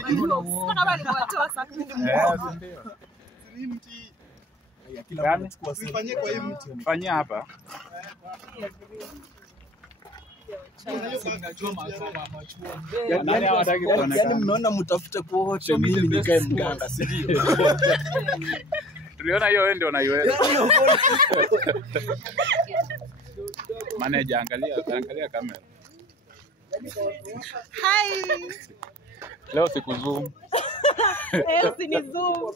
Kama ni watoa sasa. Ndio. Ni mti. Kila mtu chukua sifanye kwa hii mti. Fanyia hapa. Yaani mnaona mtafute kuote mimi nikae mganga, si ndio? Tuliona hiyo wewe ndio unaiweza. Manager angalia kamera. Hi. Leo siku zoom. Si ni zoom.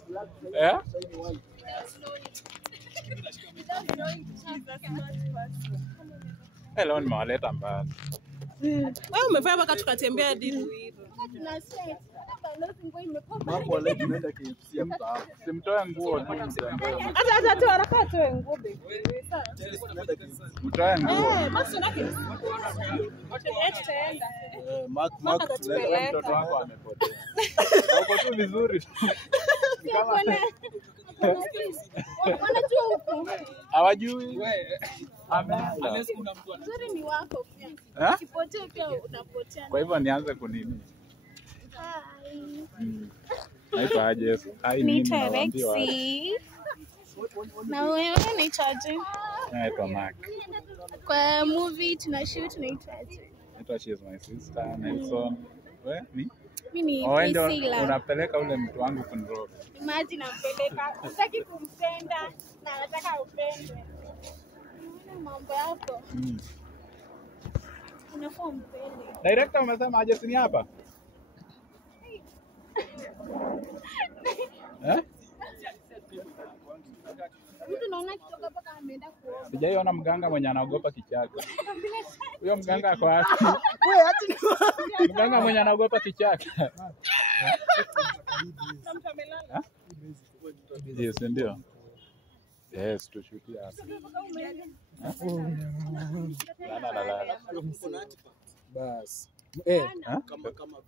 Hello, nimewaleta mbali. Wewe umefanya mpaka tukatembea divu hivi. Mambo wale tunaenda KFC hapa. Simtoe nguo tu. Hata tu haraka toe nguo. Mtoe nguo. Basi unake. Tutaenda. Mark Mtoto wako amepotea. Uko tu vizuri. Wanajua huko. Hawajui. Unless kuna mtu nzuri ni wako pia. Ukipotea pia unapotea. Kwa hivyo nianze kunini? Naitwa aje? Naitwa Rexy. Na wewe unaitwaje? Naitwa Mark. Kwa movie tunashoot unaitwaje? Naitwa She is my sister, Nelson. Wewe ni? Mimi ni Ndio Priscilla. unapeleka ule mtu wangu kuniroga. Imagine nampeleka. Unataka kumpenda na nataka upende. Mambo yako. Unafaa umpende. Director umesema aje sini hapa? Mtu naona kitoka hapa kama ameenda kuoga. Sijaiona mganga mwenye anaogopa kichaka. Huyo mganga kwa wapi? Wewe hata Mganga mwenye anaogopa kichaka. Yes, ndio. Yes, tushukia hapa. La. basi. Kama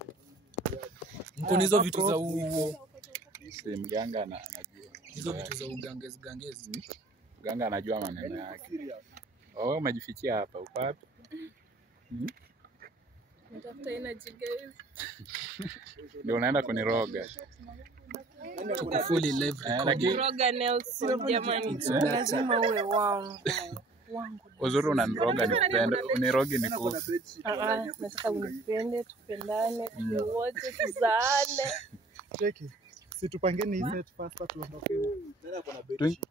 mko hizo vitu za huo. Si mganga anajua. Hizo vitu za ugangezi. Mganga anajua maneno yake. Oh, umejifichia hapa. Uko wapi? natafuta energy guys. Ndio unaenda kuniroga. Tuko fully live recording. Roga Nelson jamani, lazima uwe wangu. Uzuri unaniroga nikupende, unirogi nikupe. Nataka unipende, tupendane, tuwe wote tuzaane. Cheki. Si tupangeni hii set first tuondoke.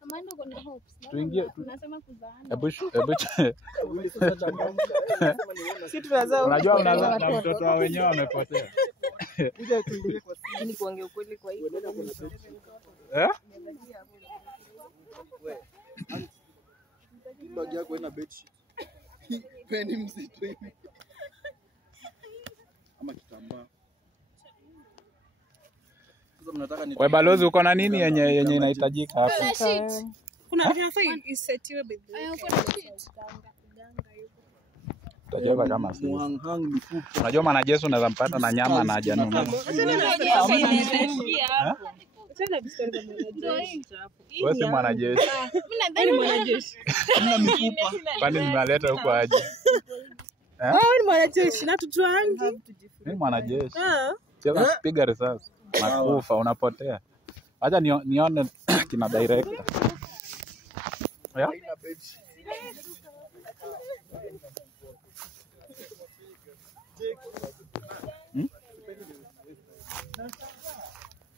Amanda uko na hopes. Tuingie. Unasema kuzaana. Hebu Si tunazaa. unajua unazaa na mtoto wa wenyewe amepotea. Kuja tuingie kwa Ni kuongea ukweli kwa hiyo. bag yako ina bedsheet. Peni mzito hivi. Ama kitambaa. Sasa mnataka ni Wewe balozi uko na nini yenye inahitajika hapa? Shit. Kuna vitu hasa isetiwe baby. Uko na shit. Utajua kama si. hang mifuko. Unajua maana Yesu unaweza mpata na nyama na hajanunua. Wewe si mwanajeshi. Mimi nadhani mwanajeshi. Hamna mifupa. Kwani nimeleta huko aje? Ni mwanajeshi na tujuangi. Mimi mwanajeshi. Sasa kupiga risasi. Nakufa unapotea. Acha nione kina director. Haina bedsheet.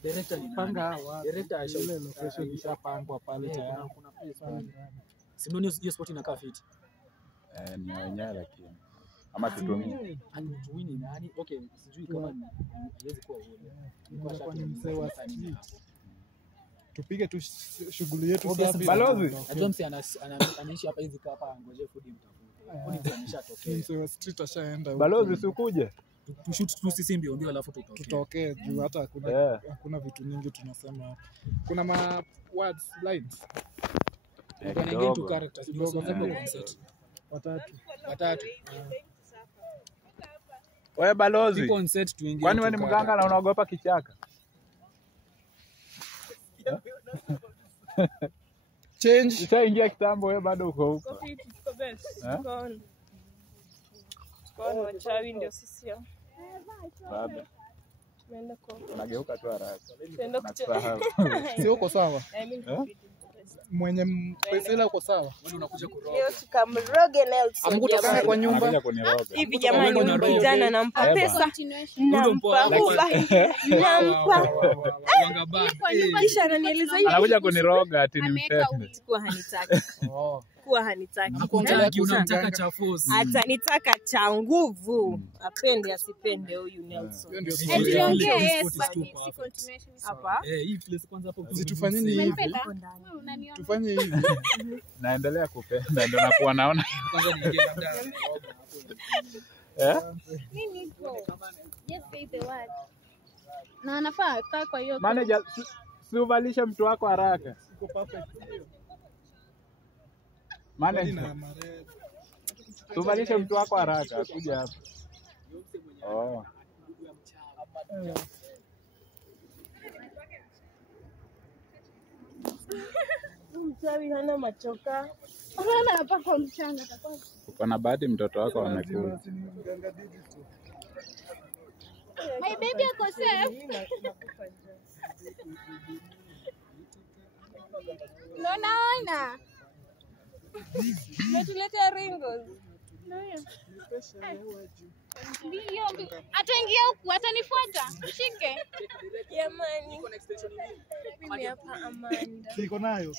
Director alipanga hawa. Director ashule location ishapangwa pale tayari. Kuna place. Simoni hiyo spot inakaa fit. Ni wenyewe lakini. Ama tutumie. Anjuini nani? Okay, sijui kama haiwezi kuwa huo. Kwa ni mzee wa street. Tupige tu shughuli yetu safi. Balozi. Najua msi anaishi hapa hivi hapa ngoje food mtafuta. Food imeshatokea. Mzee wa street ashaenda. Balozi si ukuje? Tushoot tu sisi ndio alafu tutokee juu hata hakuna vitu nyingi tunasema. Kuna ma words lines. Wanaingia tu characters kidogo concept. Watatu. Wewe balozi. Concept tuingie. Kwani wewe ni mganga na unaogopa kichaka? Change. Utaingia kitambo wewe bado uko huko. Wachawi ndio sisi hao. Baba. Tunaenda kwa. Unageuka tu haraka. Tunaenda kucheza. Si uko sawa? Mimi Mwenye Priscilla uko sawa? Wewe unakuja kuroga. leo tukamroge Nelson. Amkutokana kwa nyumba. Anakuja kuniroga. Hivi jamani, huyu kijana nampa pesa. Nampa Uber. Nampa. Kisha ananieleza hivi. Anakuja kuniroga ati nimpende. Kuwa hanitaki. Kuwa hanitaki. Unamtaka cha force. Atanitaka cha nguvu. Apende asipende huyu Nelson. Hapa. Hii place kwanza hapo. Tufanyeni hivi. Tufanye hivi. Naendelea kupenda ndio nakuwa naona. Kwanza niingie ndani. Mimi nipo. Just say the word. Na anafaa kaa kwa hiyo. Manager, si uvalishe mtu wako haraka. Uko perfect. Manager, uvalishe mtu wako haraka kuja hapa. Oh. Mchawi hana machoka. Unaona hapa kwa mchanga atakuwa. Uko na bahati mtoto wako amekuja. My baby ako safe. Unaona? Umetuletea ringos. Ndio. Ataingia huku, atanifuata. Shike. Jamani. Mimi hapa Amanda. Niko nayo.